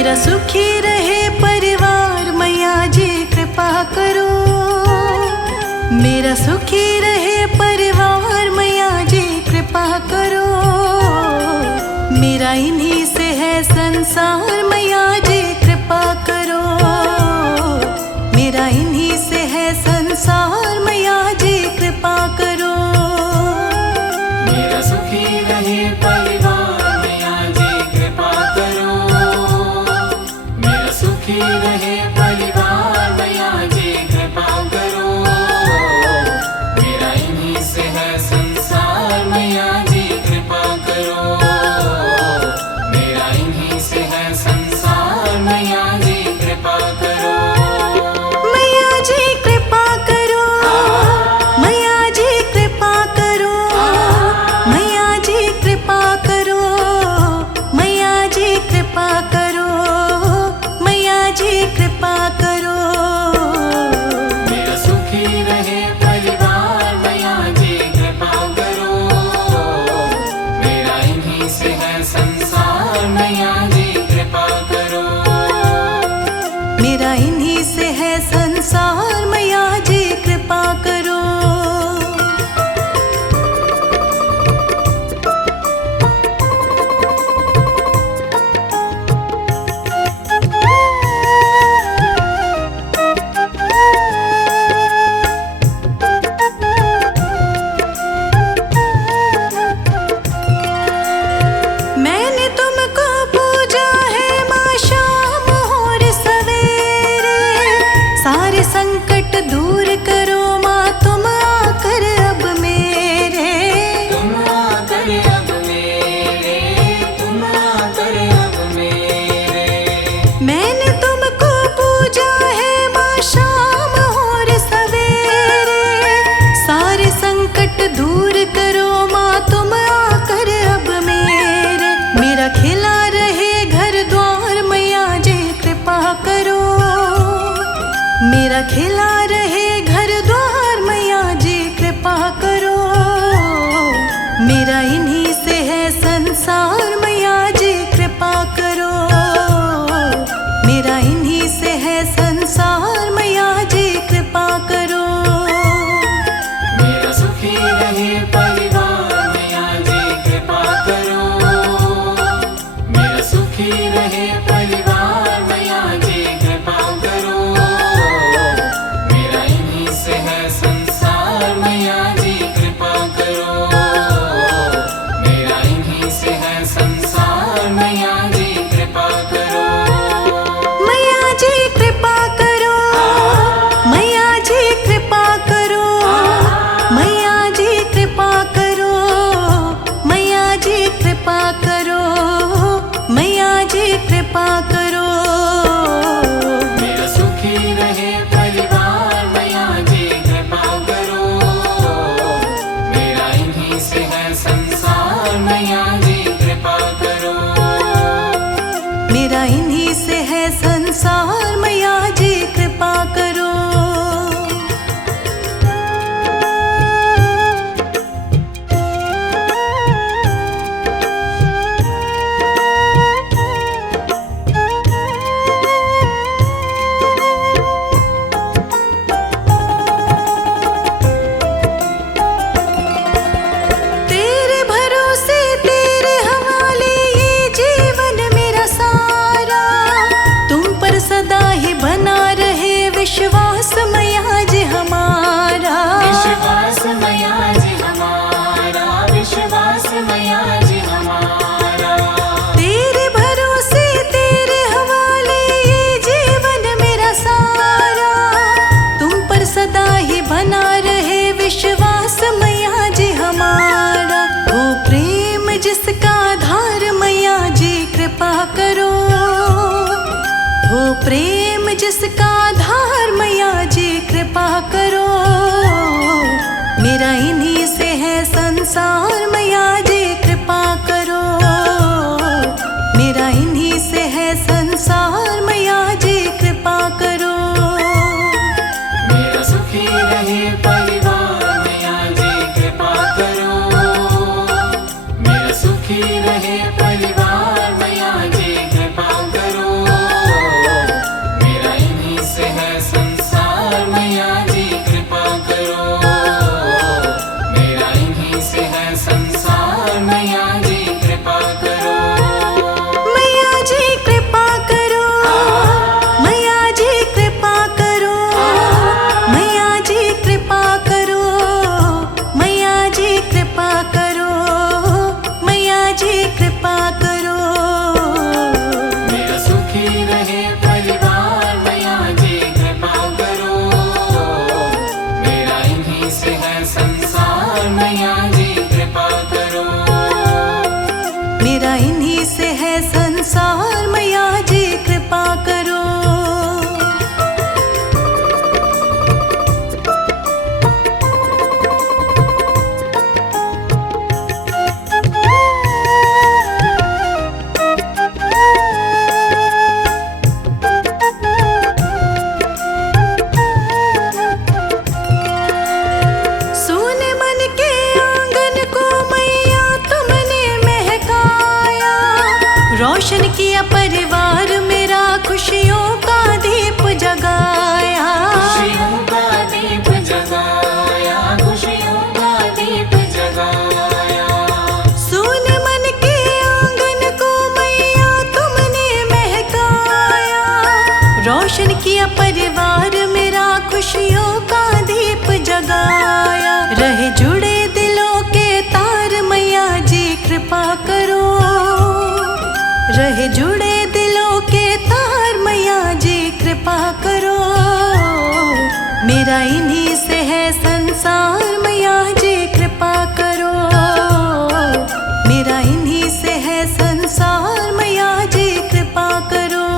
मेरा सुखी रहे परिवार मैया जी कृपा करो। मेरा सुखी रहे परिवार मैया जी कृपा करो। मेरा इन्हीं से है संसार मैया जी कृपा करो। मेरा इन्हीं से है संसार मैया जी कृपा करो। मेरा सुखी रहे परिवार मैया जी कृपा करो। मेरा सुखी रहे परिवार मैया जी कृपा करो। मेरा इन्हीं से है संसार मैया जी कृपा करो। मेरा इन्हीं से है संसार मैया जी कृपा करो। मैया जी कृपा करो। मैया जी कृपा करो। मैया जी कृपा करो। मैया जी कृपा करो। मैया जी कृपा करो। मेरा सुखी रहे परिवार मैया जी कृपा करो। मेरा इन्हीं से है संसार मैया जी कृपा करो। मेरा इन्हीं से है संसार मैया जी कृपा करो। मैंने तुमको पूजा है माँ शाम और सवेरे। सारे संकट दूर करो माँ तुम आकर अब मेरे। तुम आकर अब मेरे। तुम आकर अब मेरे। मैंने तुमको पूजा है माँ शाम और सवेरे। सारे संकट दूर करो माँ तुम आकर अब मेरे। मेरा खिला रहे घर द्वार मैया जी कृपा करो। मेरा खिला रहे घर द्वार मैया जी कृपा करो। मेरा इन्हीं से है संसार मैया जी कृपा करो। मेरा इन्हीं से है संसार मैया जी कृपा करो। मेरा सुखी रहे परिवार मैया जी कृपा करो। मेरा सुखी रहे परिवार मैया जी कृपा करो। मेरा इन्हीं से है संसार मैया जी कृपा करो। मेरा इन्हीं से है संसार मैया जी कृपा करो। मैया जी कृपा करो। मैया जी कृपा करो। मैया जी कृपा करो। मैया जी कृपा करो। मैया जी कृपा करो। मेरा सुखी रहे परिवार मैया जी कृपा करो। मेरा इन्हीं से है संसार मैया जी कृपा करो। मेरा इन्हीं से है संसार मैया जी कृपा करो। तेरे भरोसे तेरे हवाले ये जीवन मेरा सारा। तुम पर सदा ही बना रहे विश्वास मैया जी हमारा। विश्वास मैया जी हमारा। विश्वास मैया जी हमारा। तेरे भरोसे तेरे हवाले ये जीवन मेरा सारा। तुम पर सदा ही बना रहे विश्वास मैया जी हमारा। वो प्रेम जिसका आधार मैया जी कृपा करो। वो प्रेम जिसका आधार मैया जी कृपा करो। मेरा इन्हीं से है संसार मैया जी कृपा करो। मेरा इन्हीं से है संसार मैया जी कृपा करो। मेरा सुखी रहे परिवार मैया जी कृपा करो। मेरा सुखी रहे परिवार मैया जी कृपा करो। कृपा करो। रहे जुड़े दिलों के तार मैया जी कृपा करो। मेरा इन्हीं से है संसार मैया जी कृपा करो। मेरा इन्हीं से है संसार मैया जी कृपा करो।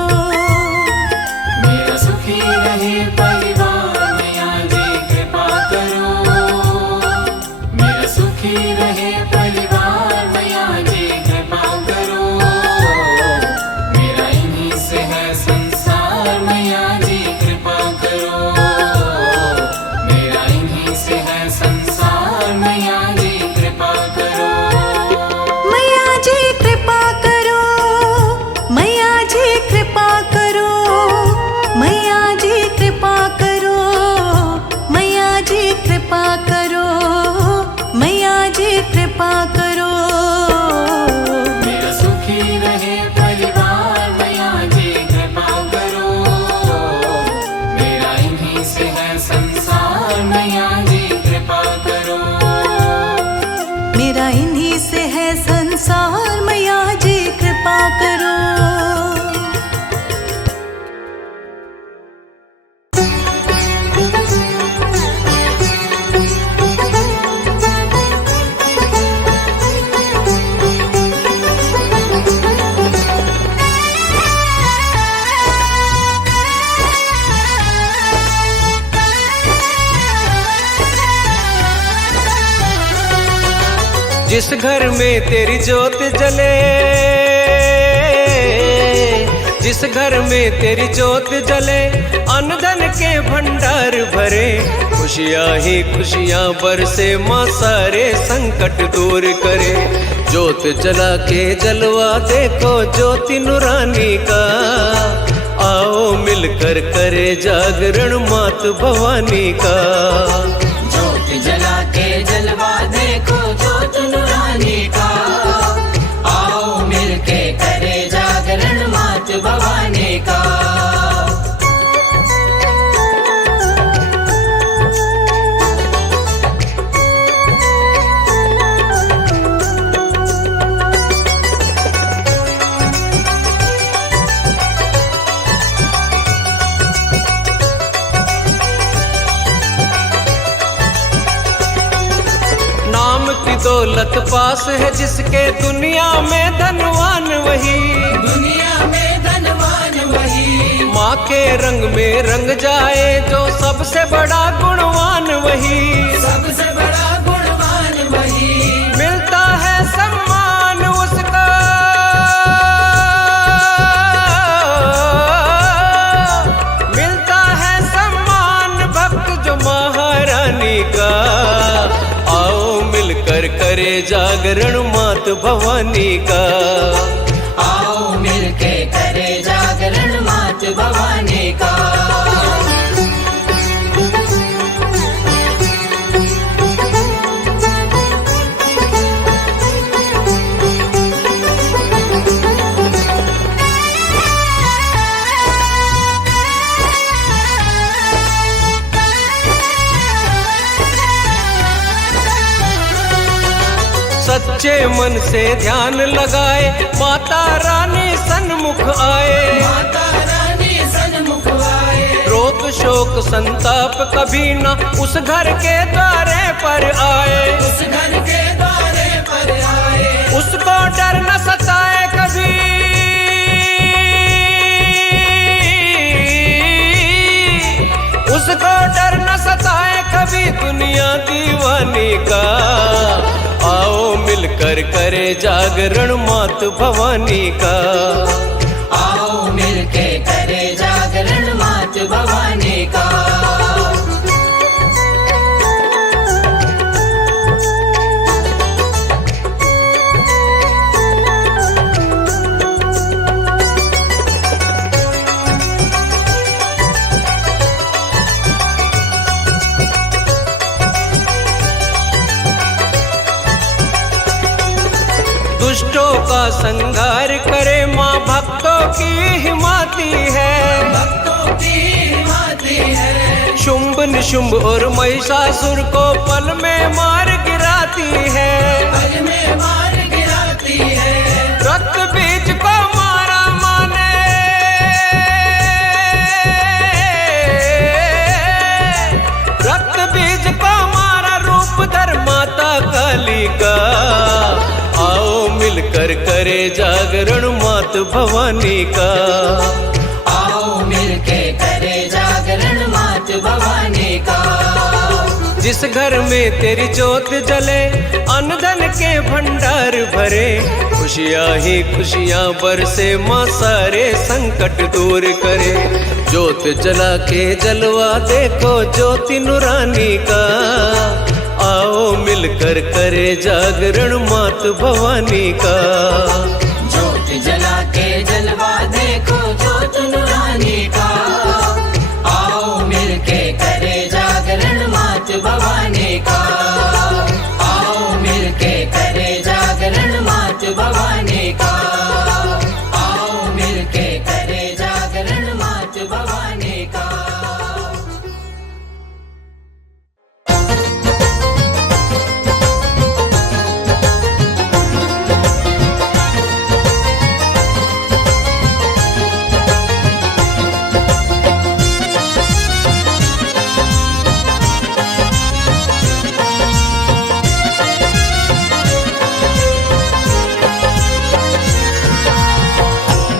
मेरा सुखी रहे परिवार मैया जी कृपा करो। मेरा सुखी रहे परिवार मैया जी कृपा करो। मेरा इन्हीं से है संसार मैया जी कृपा करो। मेरा इन्हीं से है संसार मैया जी कृपा करो। मैया जी कृपा करो। मैया जी कृपा करो। मैया जी कृपा करो। मैया जी कृपा करो। मैया जी कृपा करो। मेरा सुखी रहे परिवार मैया जी कृपा करो। मेरा इन्हीं से है संसार मैया जी कृपा करो। मेरा इन्हीं से है संसार मैया जी कृपा करो। जिस घर में तेरी ज्योत जले, जिस घर में तेरी ज्योत जले, अन्न धन के भंडार भरे, खुशियाँ ही खुशियाँ बरसे, माँ सारे संकट दूर करे। ज्योत जला के जलवा देखो ज्योति नूरानी का, आओ मिलकर करे जागरण मात भवानी का। ज्योत जला के जलवा देखो ज्योत नूरानी का, आओ मिलके करे जागरण मात भवानी का। दौलत पास है जिसके, दुनिया में धनवान वही, दुनिया में धनवान वही। माँ के रंग में रंग जाए जो सबसे बड़ा गुणवान वही, सबसे बड़ा गुणवान वही। मिलता है सम्मान उसका, मिलता है सम्मान भक्त जो महारानी का। कर करे जागरण मात भवानी का, आओ मिलके करे जागरण मात भवानी का। सच्चे मन से ध्यान लगाए, माता रानी सन्मुख आए, माता रानी सन्मुख आए। रोग शोक संताप कभी न उस घर के द्वारे पर आए, उस घर के द्वारे पर आए। उसको डर न सताए कभी, उसको डर न सताए कभी दुनिया दीवानी का। आओ मिलकर करे जागरण मात भवानी का, आओ मिलके करे जागरण मात भवानी का। दुष्टों का संहार करे माँ भक्तों की हिमाती है, भक्तों की हिमाती है। शुंभ निशुंभ और महिषासुर को पल में मार गिराती है, पल में मार गिराती मिलकर करे जागरण मात भवानी का। आओ मिलके करे जागरण मात भवानी का। जिस घर में तेरी जोत जले अन्न धन के भंडार भरे, खुशियाँ ही खुशियाँ बरसे माँ सारे संकट दूर करे। जोत जला के जलवा देखो ज्योति नूरानी का, आओ मिलकर करे जागरण मात भवानी का। ज्योत जला के जलवा देखो ज्योत नूरानी का, आओ मिलके करे जागरण मात भवानी का। आओ मिलके करे जागरण मात भवानी का। आओ मिलके करे जागरण मात भवानी का।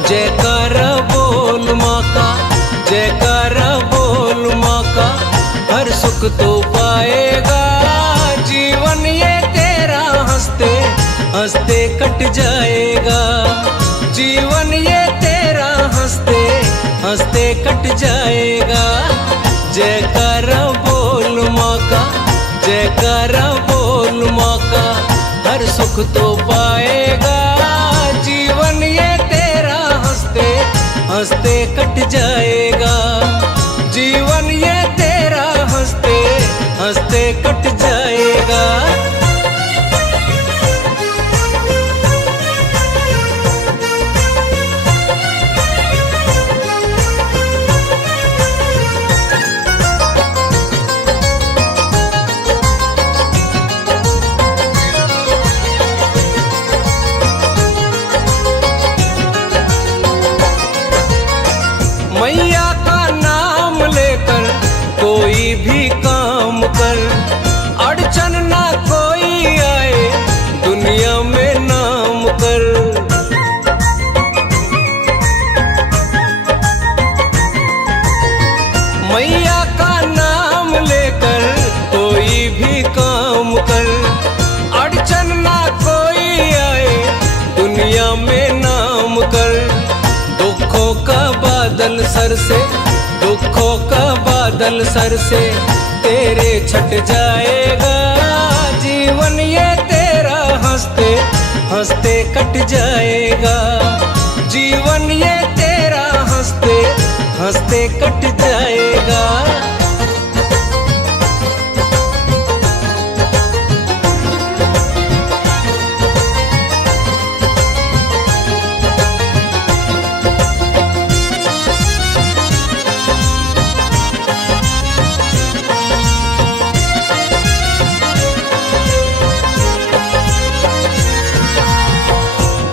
जयकारा बोल माँ का, जयकारा बोल माँ का, हर सुख तो पाएगा। जीवन ये तेरा हंसते हंसते कट जाएगा। जीवन ये तेरा हंसते हंसते कट जाएगा। जयकारा बोल माँ का, जयकारा बोल माँ का, हर सुख तो पाएगा। जीवन ये तेरा हंसते हंसते कट जाएगा। जीवन ये तेरा हंसते हंसते कट जाएगा। मैया का नाम लेकर कोई भी काम कर, अड़चन ना कोई आए दुनिया में नाम कर। मैया का नाम लेकर कोई भी काम कर, अड़चन ना कोई आए दुनिया में नाम कर। दुखों का बादल सर से, दुखों का बादल सर से तेरे छट जाएगा। जीवन ये तेरा हंसते हंसते कट जाएगा। जीवन ये तेरा हंसते हंसते कट जाएगा।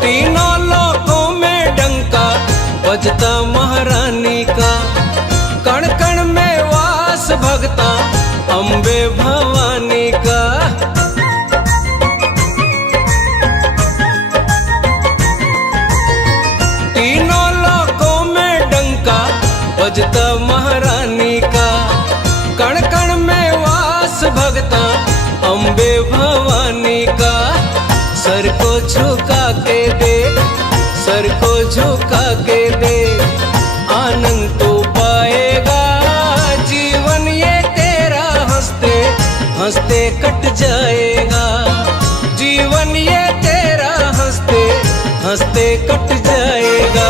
तीनों लोकों में डंका बजता महारानी का, कण कण में वास भगता अम्बे भवानी का। तीनों लोकों में डंका बजता महारानी का, कण कण में वास भगता अम्बे भवानी का। सर को झुका के दे, सर को झुका के दे, आनंद तो पाएगा। जीवन ये तेरा हंसते हंसते कट जाएगा। जीवन ये तेरा हंसते हंसते कट जाएगा।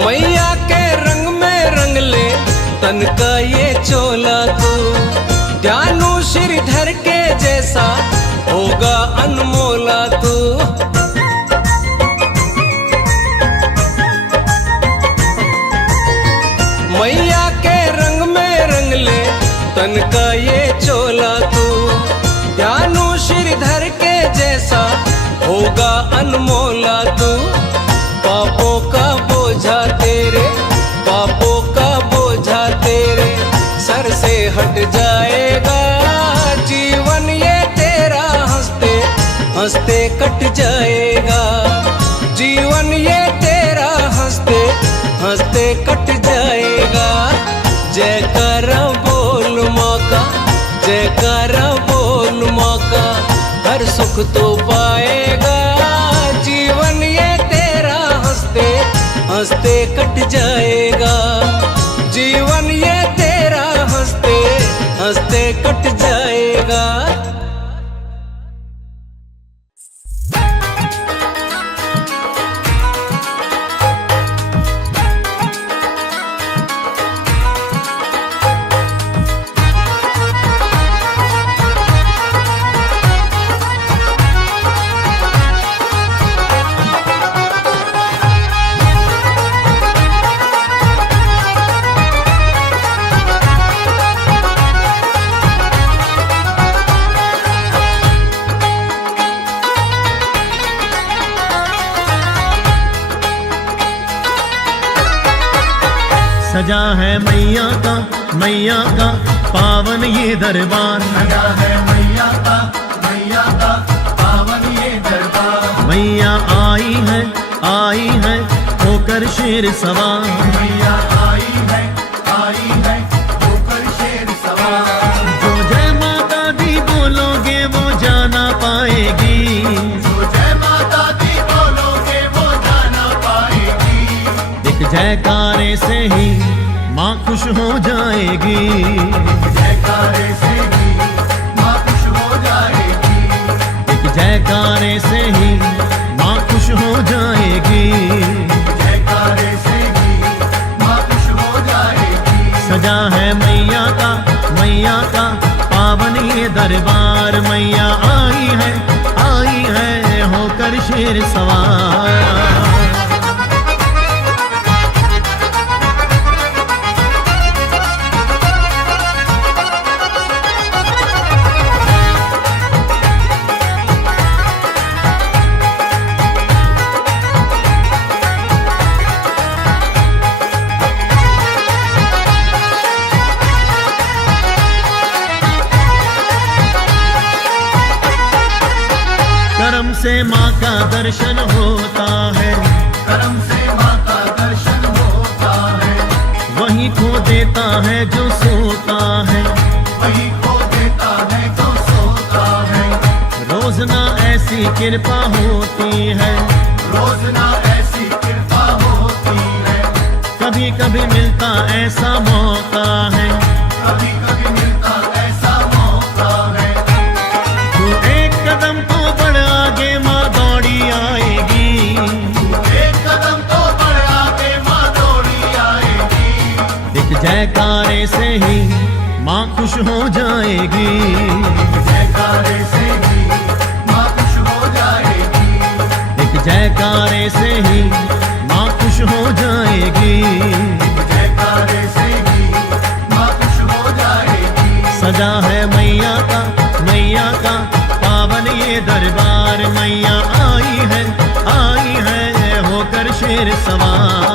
मैया के रंग में रंग ले तन का ये चोला तू, ध्यानु श्रीधर के जैसा होगा अनमोला तू। मैया के रंग में रंग ले तन का ये चोला तू ध्यानु श्रीधर के जैसा होगा अनमोला तू। पापों का बोझा तेरे, पापों का बोझा तेरे सर से हट जाएगा। जीवन ये तेरा हंसते हंसते कट जाएगा। जीवन ये तेरा हंसते हंसते कट जाएगा। जयकारा बोल मौका, जयकारा बोल मौका, हर सुख तो पाएगा। जीवन ये तेरा हंसते हंसते कट जाएगा। जीवन ये तेरा हंसते हंसते कट जाएगा। सजा है मैया का पावन ये दरबार। सजा है मैया का पावन ये दरबार। मैया आई है होकर शेर सवार। मैया आई है होकर शेर सवार। जो जय माता दी बोलोगे वो जाना पाएगी। जो जय माता दी बोलोगे वो जाना पाएगी। एक जयकारे से ही माँ खुश हो जाएगी। जयकारे से ही माँ खुश हो जाएगी। एक जयकारे से ही माँ खुश हो जाएगी। जयकारे से ही माँ खुश हो जाएगी। सजा है मैया का पावन ये दरबार। मैया आई है होकर शेर सवार। करम से माँ का दर्शन होता है। करम से माँ का दर्शन होता है। वही खो देता है जो सोता है। वही खो देता है जो सोता है। रोज ना ऐसी कृपा होती है। रोज ना ऐसी कृपा होती है। कभी कभी मिलता ऐसा मौका है। कभी कभी मिलता ऐसा मौका है। तो एक कदम तो बढ़ आगे माँ दौड़ी आएगी। एक कदम तो बढ़ आगे माँ दौड़ी आएगी। एक जयकारे से ही माँ खुश हो जाएगी। जयकारे से ही माँ खुश हो जाएगी। एक जयकारे से ही माँ खुश हो जाएगी। जयकारे से ही माँ खुश हो जाएगी। सजा है मैया का पावन ये दरबार। मैया आई है होकर शेर सवार।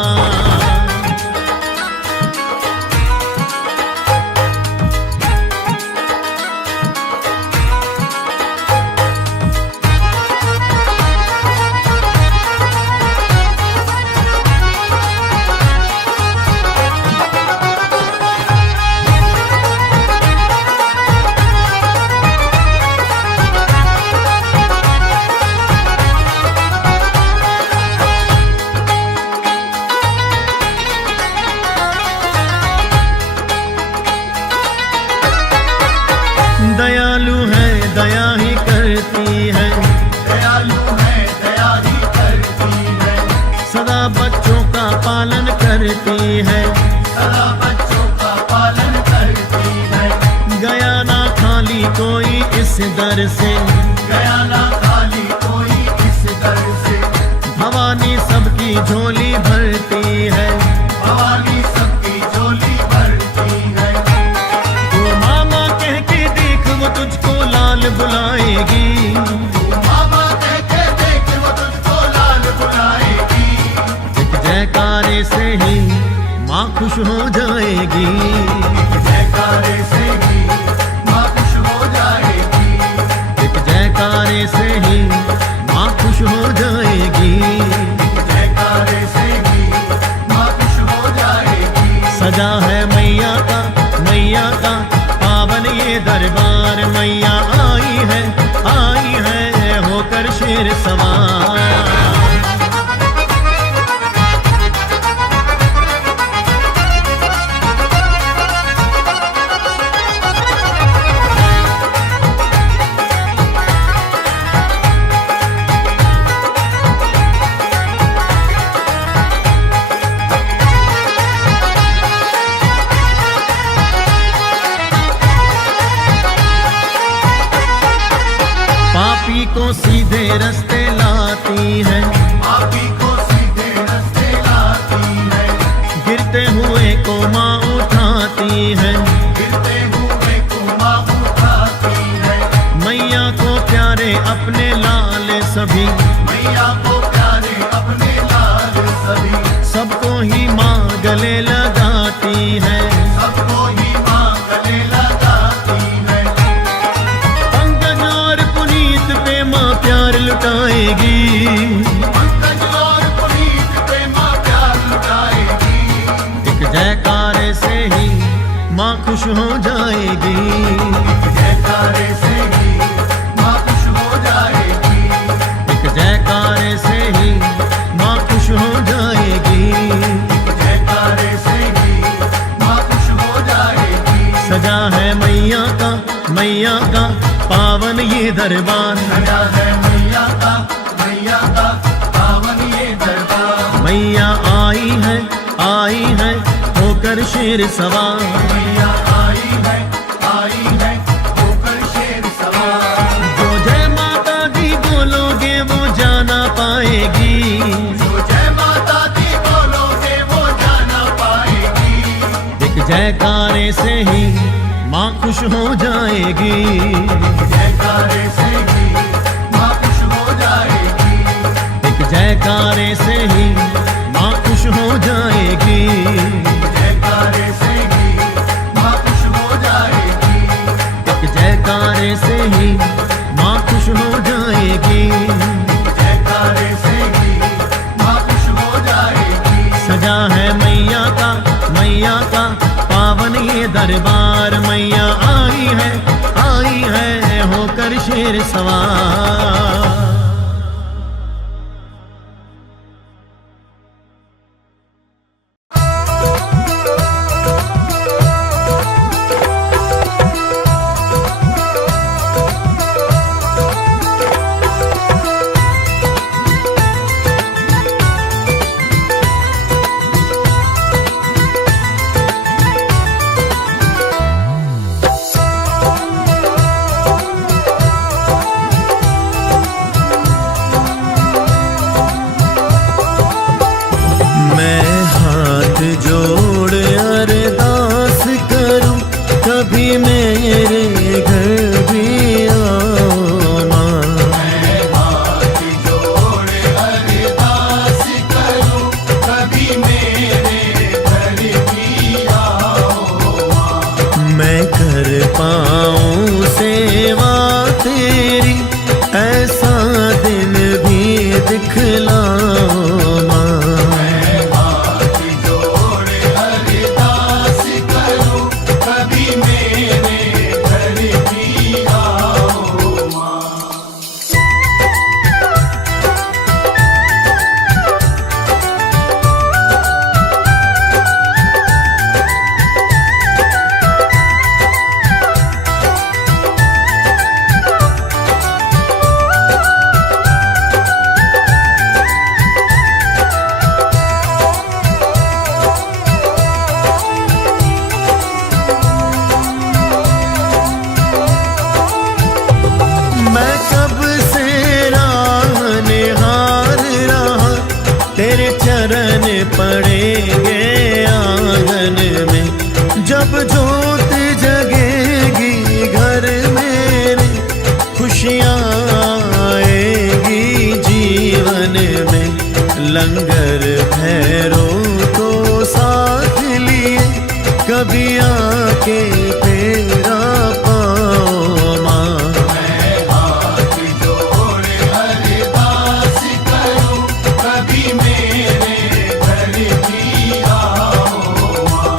दयालु है दया ही करती है। दयालु है दया ही करती है। सदा बच्चों का पालन करती है। सदा बच्चों का पालन करती है। गया ना खाली कोई इस दर से। गया ना खाली कोई इस दर से। भवानी सबकी झोली भरती है। भवानी सबकी झोली भरती है। वो माँ जाएगी। जयकारे से ही माँ खुश हो जाएगी। एक जयकारे से ही माँ खुश हो जाएगी। जयकारे से ही माँ खुश हो जाएगी। सजा है मैया का पावन ये दरबार। मैया आई है होकर शेर सवार। पापी को सीधे रास्ते लाती है। पापी को सीधे रास्ते लाती है। गिरते हुए को माँ उठाती है। गिरते हुए को माँ उठाती है। मैया को प्यारे अपने लाल सभी। मैया को प्यारे अपने लाल सभी। सबको ही माँ गले लगाती है। सबको ही माँ गले लगाती है। पंकज और पुनीत पे माँ प्यार लुटाएगी। पंकज और पुनीत पे माँ प्यार लुटाएगी। एक जयकारे से ही माँ खुश हो जाएगी। जयकारे से ही माँ खुश हो जाएगी। एक जयकारे से ही माँ खुश हो जाएगी। जयकारे से ही माँ खुश हो जाएगी। सजा है मैया का पावन ये दरबार। सजा है मैया का पावन ये दरबार। मैया आई है होकर शेर सवार। मैया आई है होकर शेर सवार। जो जय माता दी बोलोगे वो जाना पाएगी। जो जय माता दी बोलोगे वो जाना पाएगी। एक जयकारे से ही माँ खुश हो जाएगी। जयकारे से ही माँ खुश हो जाएगी। एक जयकारे से ही माँ खुश हो जाएगी। जयकारे से ही माँ खुश हो जाएगी। एक जयकारे से ही माँ खुश हो जाएगी। जयकारे से ही माँ खुश हो जाएगी। सजा है मैया का पावन ये दरबार। मैया आई है होकर शेर सवार। कभी आके तेरा पाओ माँ। मैं हाथ जोड़े अरदास करूं, कभी मेरे घर भी आओ माँ।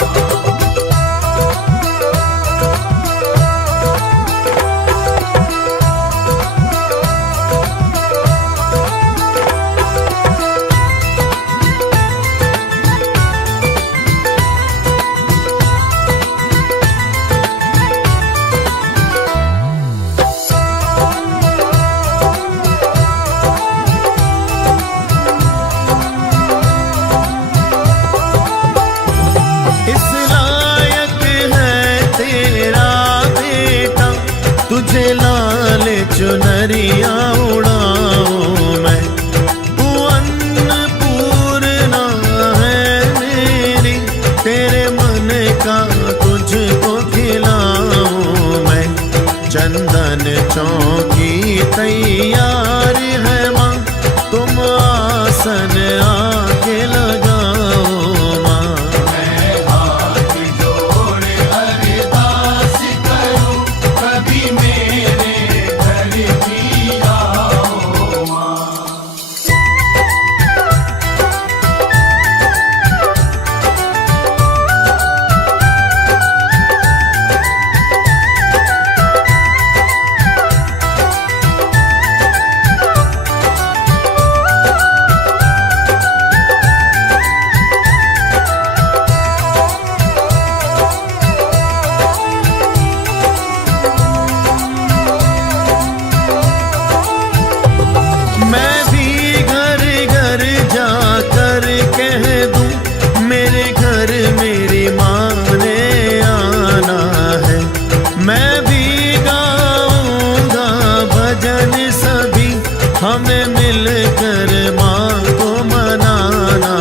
इस लायक है तेरा बेटा, तुझे लाल चुनरिया उड़ाऊं मैं। तू अन्नपूर्णा है मेरी, तेरे मन का तुझको खिलाऊं मैं। चंदन चौकी तैयार है माँ, तुम आसन आके लगाओ माँ। मैं हाथ जोड़े अरदास करूं, कभी मेरे घर भी आओ माँ। मैं भी घर घर जाकर कह दूं, मेरे घर मेरी माँ ने आना है। मैं भी गाऊंगा भजन सभी, हमें मिलकर माँ को मनाना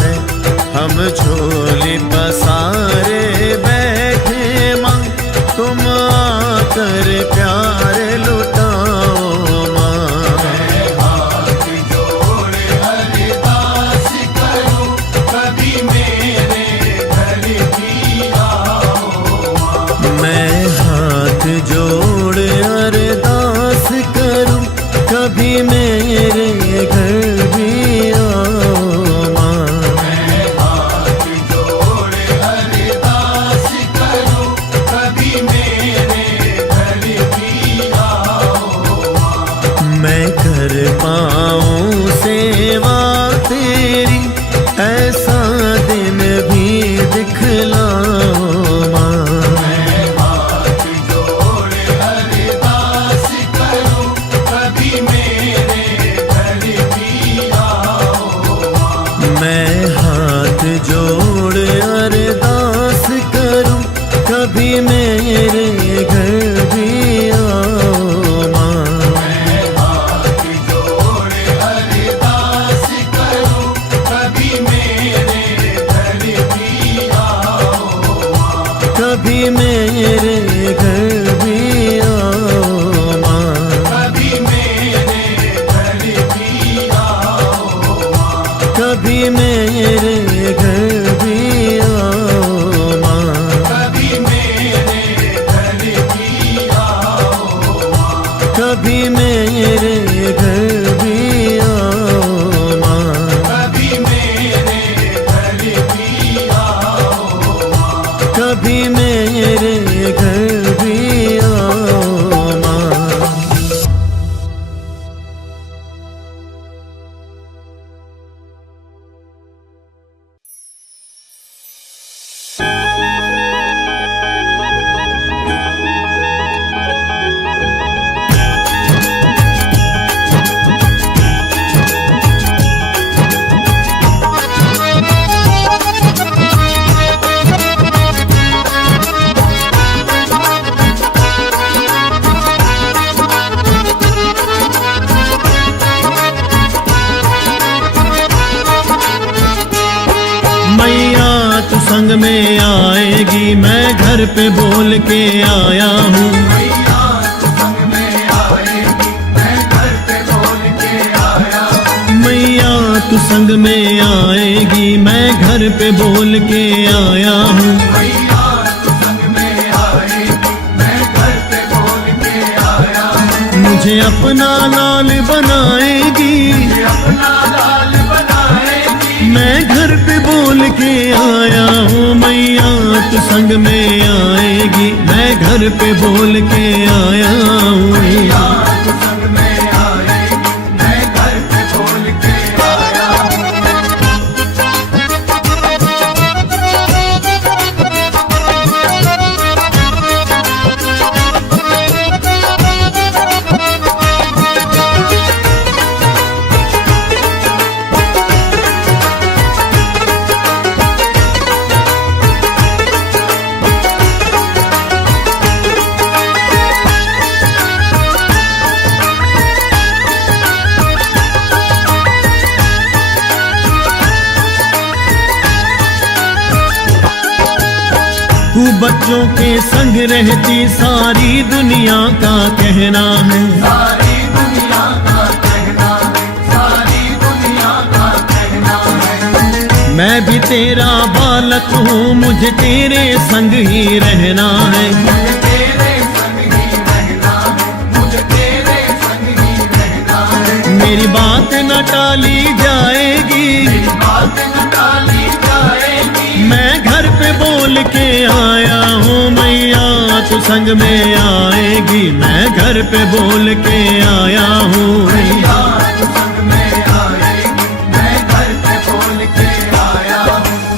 है। हम झोली पसारे बैठे माँ, तुम आकर प्यार लुटाओ माँ। मैं हाथ जोड़े अरदास करूं, कभी मेरे घर भी आओ माँ। मैं हाथ जोड़ अरदास करूं, कभी मेरे घर भी आओ माँ। मैं हाथ जोड़े अरदास करूं, कभी मेरे घर भी आओ माँ। मैं कर पाऊं सेवा तेरी, ऐसा दिन भी दिखलाओ माँ। मैं हाथ जोड़े अरदास करूं, कभी मेरे घर भी आओ माँ। मैं हाथ जोड़ अरदास करूं, कभी मेरे घर भी आओ माँ। मैं हाथ जोड़े अरदास करूं, कभी मेरे घर भी आओ माँ। कभी मेरे घर भी आओ माँ। कभी मेरे घर भी आओ माँ। कभी मेरे घर भी आओ माँ। कभी मेरे घर भी आओ माँ। कभी मेरे घर भी आओ माँ। कभी मेरे घर भी आओ माँ। कभी मेरे घर भी आओ माँ। मैया तू संग में आएगी, मैं घर पे बोल के आया हूँ। मैया तू संग में आएगी, मैं घर पे बोल के आया हूँ। मैया तू संग में आएगी, मैं घर पे बोल के आया हूँ। मैया अपना लाल बनाएगी, अपना लाल बनाएगी। मैं घर पे बोल के आया हूँ मैया तू संग में आएगी, मैं घर पे बोल के आया हूँ। तू संग में आएगी, मैं घर पे बोल के आया हूँ। तू बच्चों के संग रहती सारी दुनिया का कहना है, सारी दुनिया का कहना है, सारी दुनिया का कहना है। मैं भी तेरा बालक हूँ मुझे तेरे संग ही रहना है। मुझे तेरे संग ही रहना है, मुझे तेरे संग ही रहना है। मेरी बात न टाली जाएगी, मेरी बात न टाली जाएगी। मैं घर पे बोल के आया हूँ मैया तू संग में आएगी, मैं घर पे बोल के आया हूँ। तू संग में आएगी, मैं घर पे बोल के आया हूँ।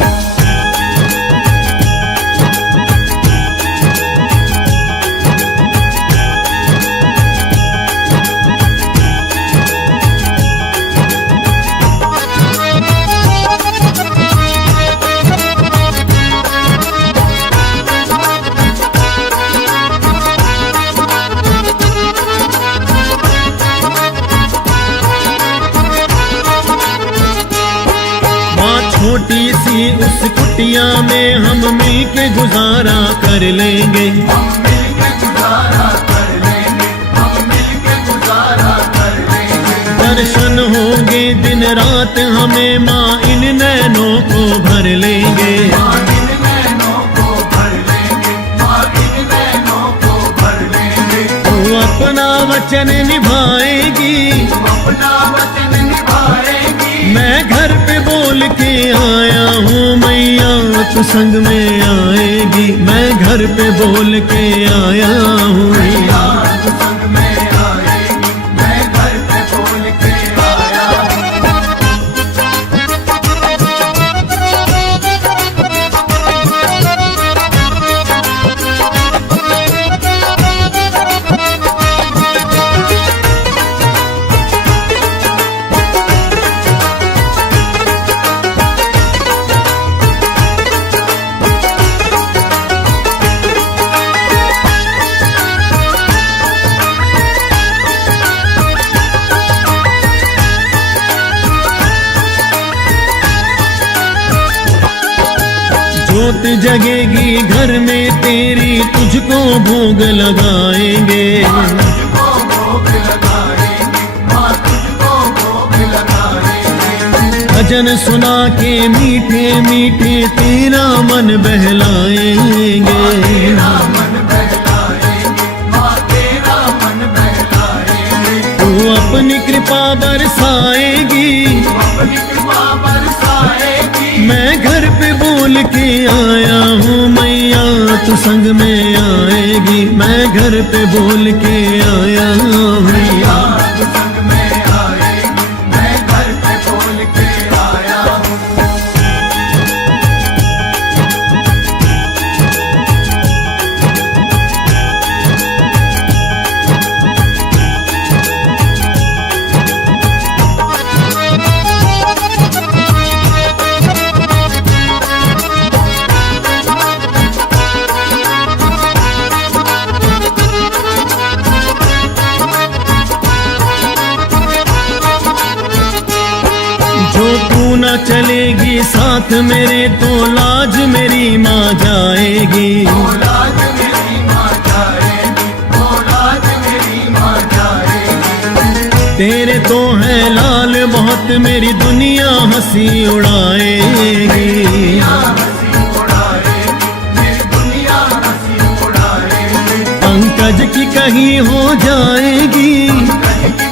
छोटी सी उस कुटिया में हम मिल के गुजारा कर लेंगे, हम मिल के गुजारा कर लेंगे, हम मिल के गुजारा कर लेंगे। दर्शन होंगे दिन रात हमें माँ इन नैनों को भर लेंगे। माँ इन नैनों को भर लेंगे, माँ इन नैनों को भर लेंगे। तू अपना वचन निभाएगी, तू अपना वचन निभाएगी। मैं घर पे बोल के आया हूँ मैया तू संग में आएगी, मैं घर पे बोल के आया हूँ। तू संग में आएगी, मैं घर पे बोल के आया हूँ। जोत जगेगी घर में तेरी तुझको भोग लगाएंगे, तुझको भोग लगाएंगे, माँ तुझको भोग लगाएंगे। भजन सुना के मीठे मीठे तेरा मन बहलाएंगे। तेरा मन बहलाएंगे, माँ तेरा मन बहलाएंगे। तू अपनी कृपा बरसाएगी, अपनी कृपा बरसाएगी। मैं घर पे बोल के आया हूँ मैया तू संग में आएगी, मैं घर पे बोल के आया हूँ। तू संग में आएगी, मैं घर पे बोल के आया हूँ। जो तू न चलेगी साथ मेरे तो लाज मेरी माँ जाएगी। औलाद मेरी माँ जाएगी, औलाद मेरी माँ जाएगी। तेरे तो है लाल बहुत मेरी दुनिया हंसी उड़ाएगी। हंसी उड़ाएगी, मेरी दुनिया हंसी उड़ाएगी। पंकज की कही कहीं हो जाएगी,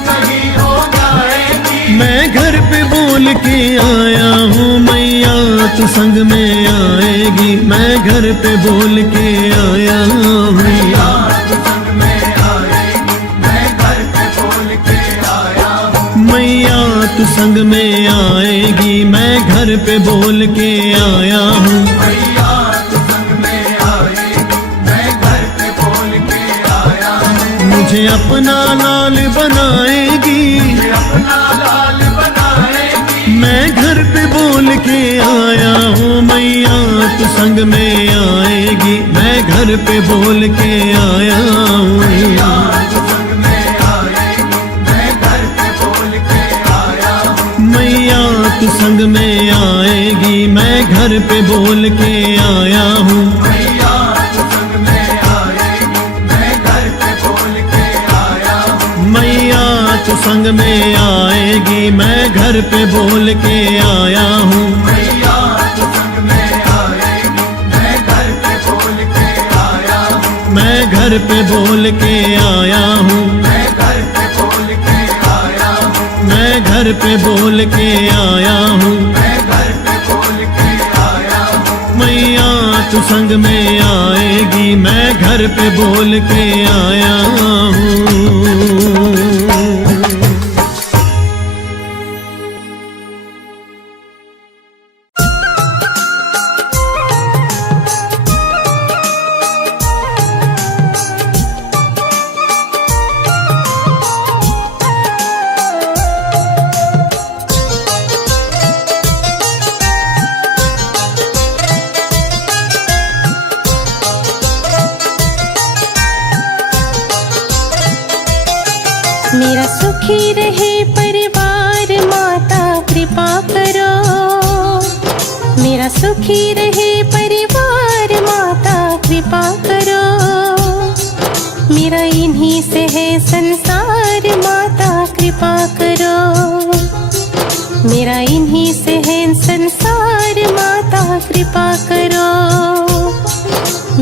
कहीं हो जाएगी। मैं घर पे बोल के आया हूँ मैया तू संग में आएगी, मैं घर पे बोल के आया हूँ। मैया तू संग में आएगी, मैं घर पे बोल के आया हूँ। मैया तू संग में आएगी, मैं घर पे बोल के आया हूँ। मैया तू संग में आएगी, मैं घर पे बोल के आया हूँ। मुझे अपना लाल बनाएगी, अपना लाल बनाएगी। मैं घर पे बोल के आया हूँ। मैया तू संग में आएगी, मैं घर पे बोल के आया हूँ। मैया तू संग में आएगी, मैं घर पे बोल के आया हूँ। मैया तू संग में आएगी, मैं घर पे बोल के आया हूँ। मैया तू संग में आएगी, मैं घर पे बोल के आया हूँ। मैया तू संग में आएगी, मैं घर पे बोल के आया हूँ। मैया तू संग में आएगी, मैं घर पे बोल के आया हूँ। मैं घर पे बोल के आया हूँ। मैं घर पे बोल के आया हूँ। मैं घर पे बोल के आया हूँ। मैं घर पे बोल के आया हूँ। मैया तू संग में आएगी, मैं घर पे बोल के आया हूँ। मेरा सुखी रहे परिवार माता कृपा करो, मेरा सुखी रहे परिवार माता कृपा करो। मेरा इन्हीं से है संसार माता कृपा करो, मेरा इन्हीं से है संसार माता कृपा करो।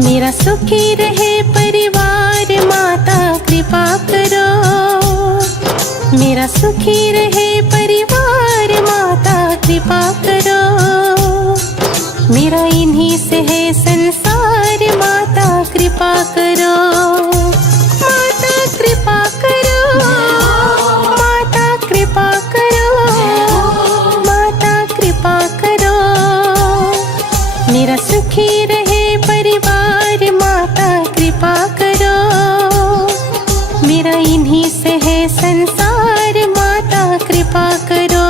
मेरा सुखी रहे परिवार माता कृपा करो, मेरा सुखी रहे परिवार माता कृपा करो। मेरा इन्हीं से है संसार माता कृपा करो। माता कृपा करो, माता कृपा करो, माता कृपा करो। मेरा सुखी रहे परिवार माता कृपा करो, मेरा इन्हीं से है संसार माता कृपा करो।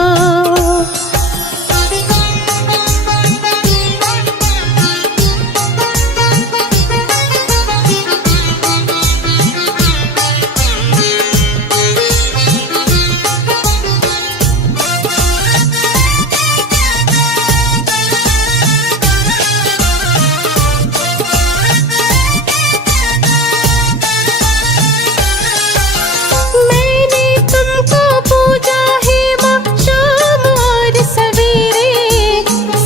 मैंने तुमको पूजा है माँ शाम और सवेरे,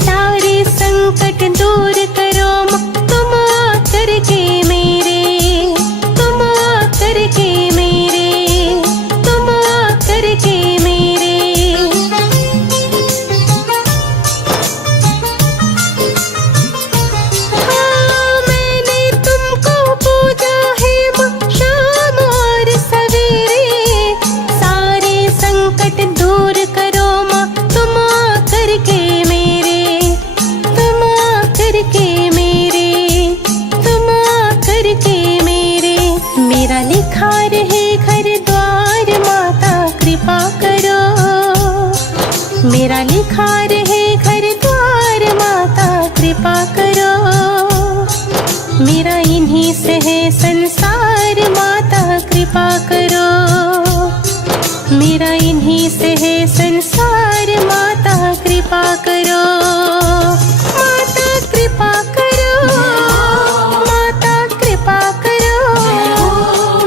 सारे संकट दूर करो माँ तुम आकर के मेरे, तुम आकर के मेरे, तुम आकर के मेरे। हाँ, मैंने तुमको पूजा है माँ शाम और सवेरे, सारे संकट दूर करो माँ तुम आकर के मेरे, तुम आकर के मेरे, तुम आकर के मेरे। मेरा लिखा रहे घर द्वार माता कृपा करो, मेरा लिखा रहे घर द्वार माता कृपा करो। मेरा इन्हीं से है संसार माता कृपा करो, मेरा इन्हीं से है संसार माता कृपा करो। माता कृपा करो, माता कृपा करो,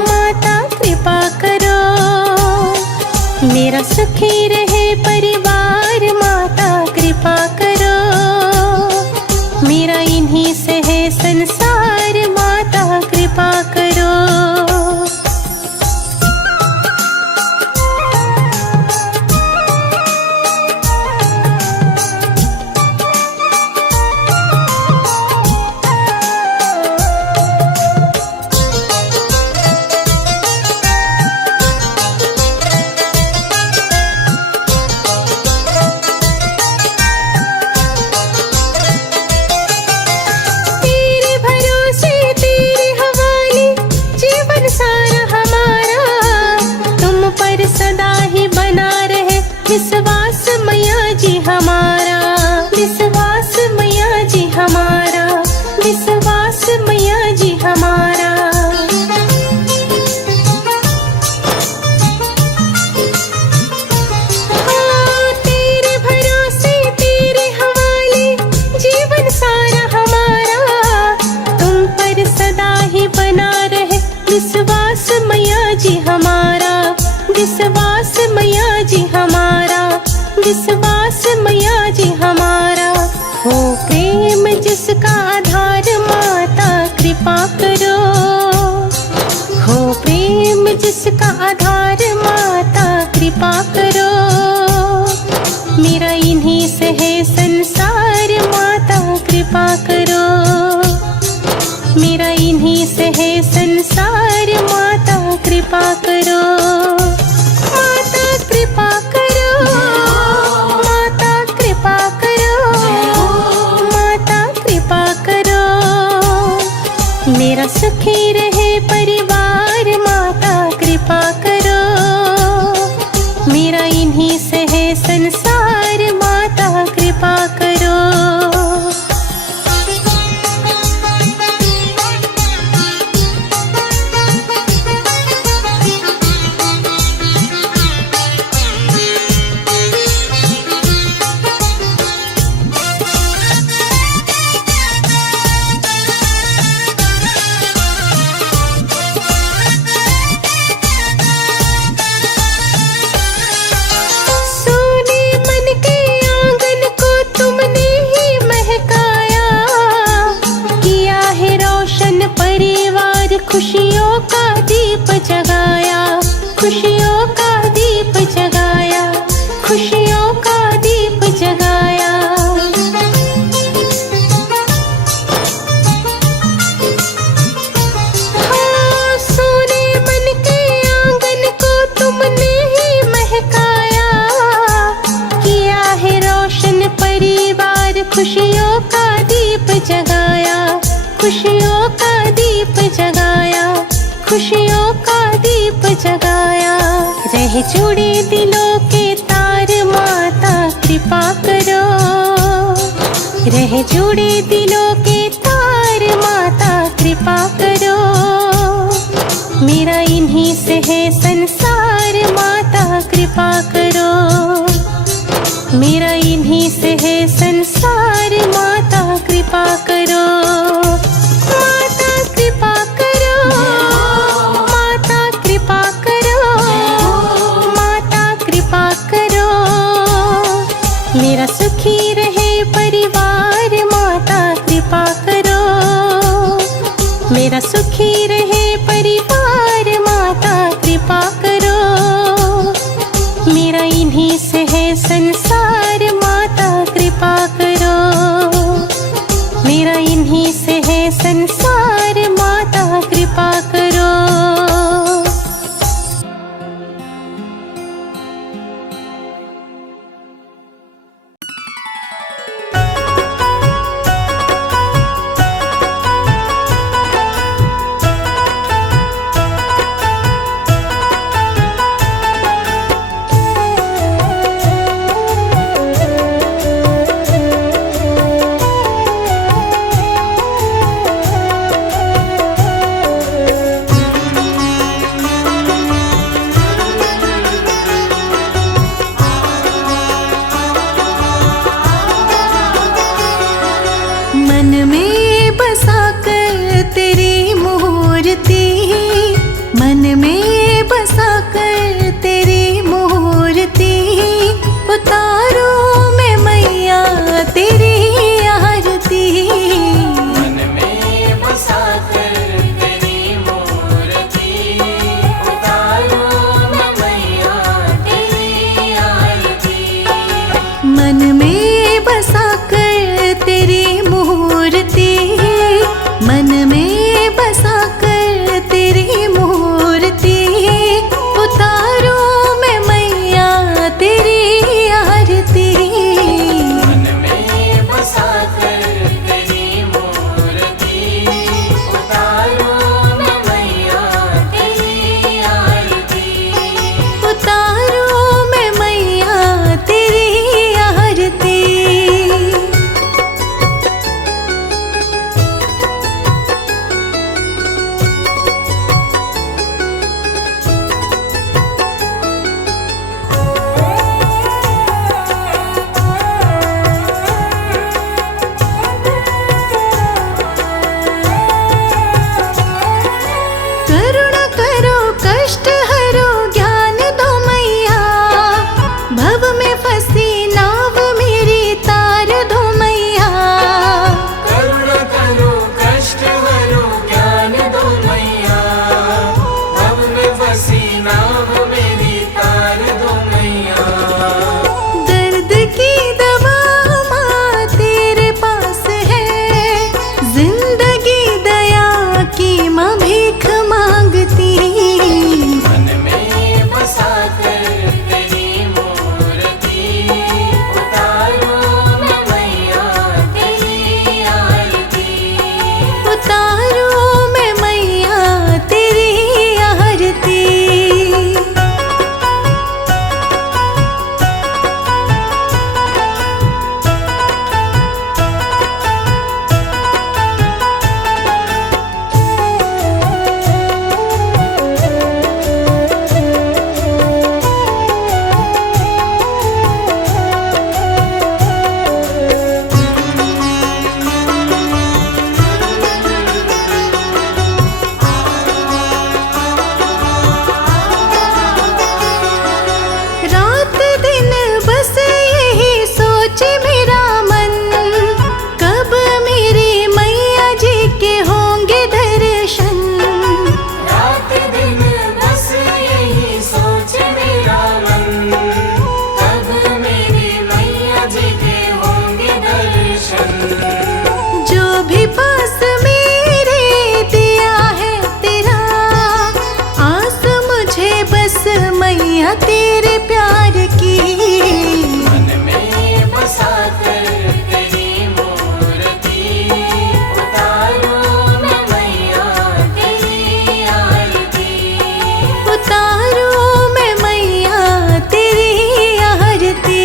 माता कृपा करो। मेरा सुखी रहे परिवार माता कृपा करो, मेरा इन्हीं से है संसार माता कृपा करो। विश्वास मैया जी हमारा, हो प्रेम जिसका आधार माता कृपा करो, हो प्रेम जिसका आधार माता कृपा करो। मेरा इन्हीं से है संसार माता कृपा करो, मेरा इन्हीं से है संसार माता कृपा करो। माता कृपा करो, माता कृपा करो, माता कृपा करो। मेरा सुखी रहे परिवार माता कृपा करो, मेरा इन्हीं से है संसार माता कृपा करो। खुशियों का दीप जगाया, खुशियों का दीप जगाया, खुशियों का दीप जगाया। हाँ, सोने मन के आंगन को तुमने ही महकाया, किया है रोशन परिवार, खुशियों का दीप जगाया, खुशियों का दीप जगाया, खुशियों का दीप जगाया। रह जुड़े दिलों के तार माता कृपा करो, रह जुड़े दिलों के तार माता कृपा करो। मेरा इन्हीं से है संसार माता कृपा करो, मेरा इन्हीं से है संसार माता कृपा करो। माता कृपा करो, माता कृपा करो, माता कृपा करो। मेरा सुखी रहे परिवार माता कृपा करो, मेरा सुखी रहे परिवार माता कृपा करो। मेरा इन्हीं से है संसार माता कृपा करो, मेरा इन्हीं से है संसार माता कृपा करो। तेरे प्यार की। मन में बसा कर तेरी मूर्ति उतारूं मैं मैया तेरी आरती। उतारूं मैं मैया तेरी आरती।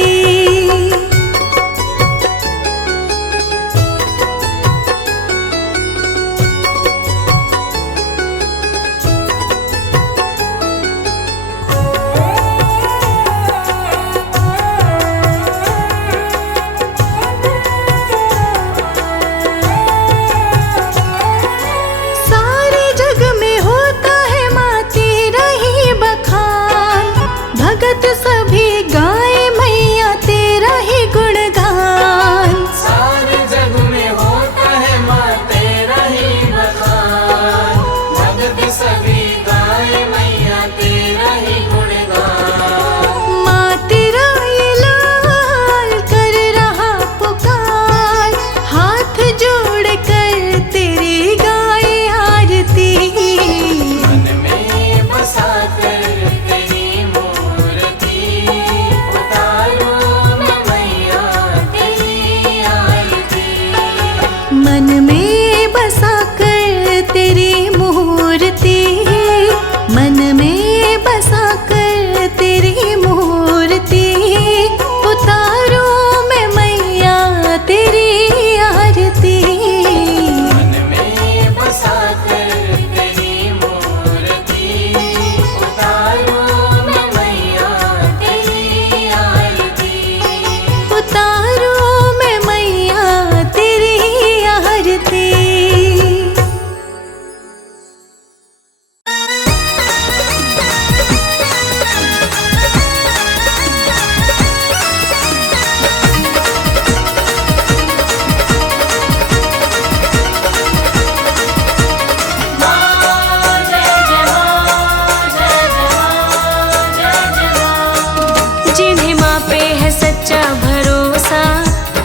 सारे जग में होता है माँ तेरा ही बखान। भगत सभी गाए मैया तेरा ही गुणगान। सारे जग में होता है माँ तेरा ही बखान। भगत सभी गाए मैया तेरा ही गुणगान। माँ तेरा ये लाल कर रहा पुकार। हाथ जोड़ कर तेरी गाए आरती। मन में बसा कर तेरी मूर्ति उतारूं मैं मैया तेरी आरती। मन में बसा कर तेरी मूर्ति। मन में बसा कर तेरी मूर्ति। उतारूं मैं मैया तेरी आरती। मन में बसा कर तेरी मूर्ति उतारूं मैं मैया तेरी आरती। उतारूं मैं मैया तेरी आरती। जिन्हें माँ पे है सच्चा भरोसा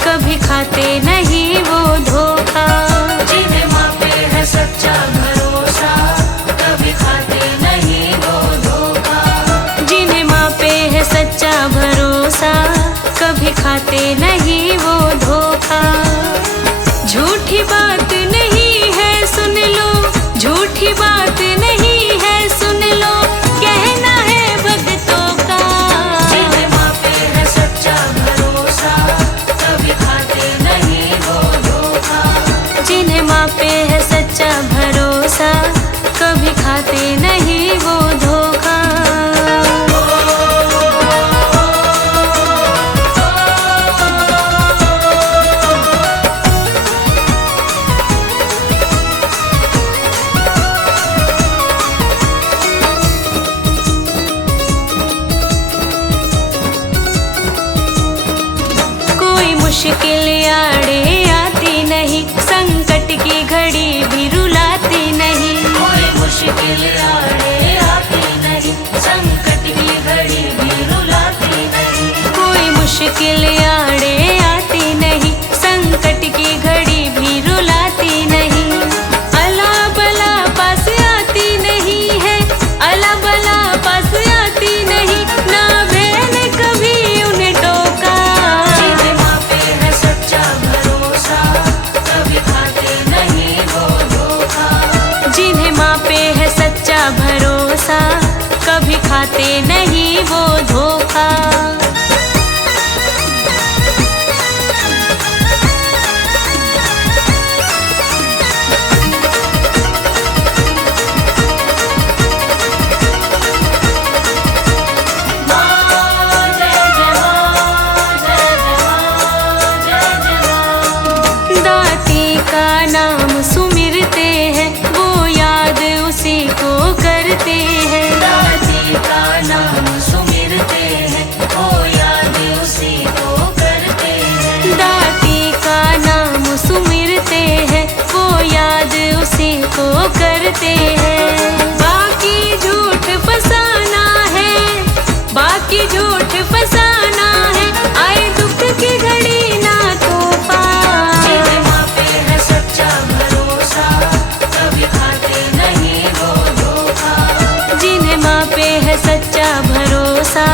कभी खाते नहीं वो धोखा। जिन्हें माँ पे है सच्चा भरोसा कभी खाते नहीं वो धोखा। जिन्हें माँ पे है सच्चा भरोसा कभी खाते नहीं वो धोखा। झूठी बात नहीं है सुन लो। झूठी बात नहीं है सुन लो। कहना है भक्तों का। जिन्हें माँ पे है सच्चा भरोसा कभी खाते नहीं वो धोखा। जिन्हें माँ पे है सच्चा भरोसा कभी खाते नहीं वो धोखा। कोई मुश्किल आड़े आती नहीं। संकट की घड़ी भी रुलाती नहीं। कोई मुश्किल आड़े आती नहीं। संकट की घड़ी भी रुलाती नहीं। कोई मुश्किल आड़े आती नहीं। संकट की घड़ी भी रुलाती नहीं। अला बला पास आती नहीं है। अला बला पास आती नहीं। ना मैंने कभी उन्हें टोका। जिन्हें माँ पे है सच्चा भरोसा कभी खाते नहीं वो धोखा। जिन्हें माँ पे है सच्चा भरोसा कभी खाते नहीं वो धोखा। दाती का नाम सुमिरते हैं वो याद उसी को करते हैं। दाती का नाम सुमिरते हैं वो याद उसी को करते हैं। दाती का नाम सुमिरते हैं वो याद उसी को करते हैं। बाकी झूठ फसाना है। बाकी झूठ फसाना है। आए दुख की घड़ी ना तूफा। जिन्हें माँ पे है सच्चा भरोसा कभी खाते नहीं वो धोखा। जिन्हें माँ पे है सच्चा भरोसा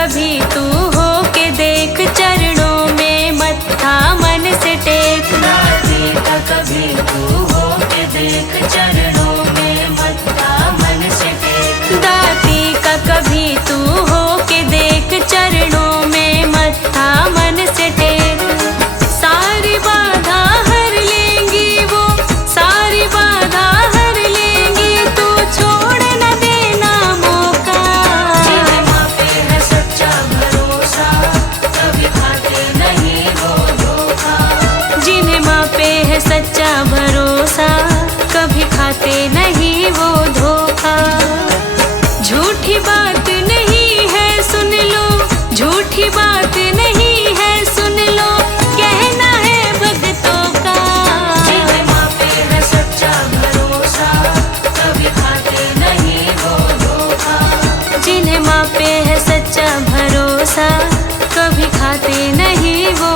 कभी तू हो के देख, चरणों में मत्था मन से टेक। दाती का कभी तू हो के देख, चरणों में मत्था मन से टेक। दाती का कभी तू हो के देख, चरणों में मत्था मन से टेक। सारी बाधा हर लेंगी वो, सारी बाधा हर लेंगी, तू छोड़ न देना मौका। जिन्हें माँ पे है सच्चा भरोसा, कभी खाते नहीं वो धोखा। जिन्हें माँ पे है सच्चा भरोसा, कभी खाते नहीं वो धोखा। झूठी बात नहीं है सुन लो, झूठी बात नहीं है सुन लो, कहना है भक्तों का। जिन्हें माँ पे है सच्चा भरोसा, कभी खाते नहीं वो धोखा। जिन्हें माँ पे है सच्चा भरोसा, कभी खाते नहीं वो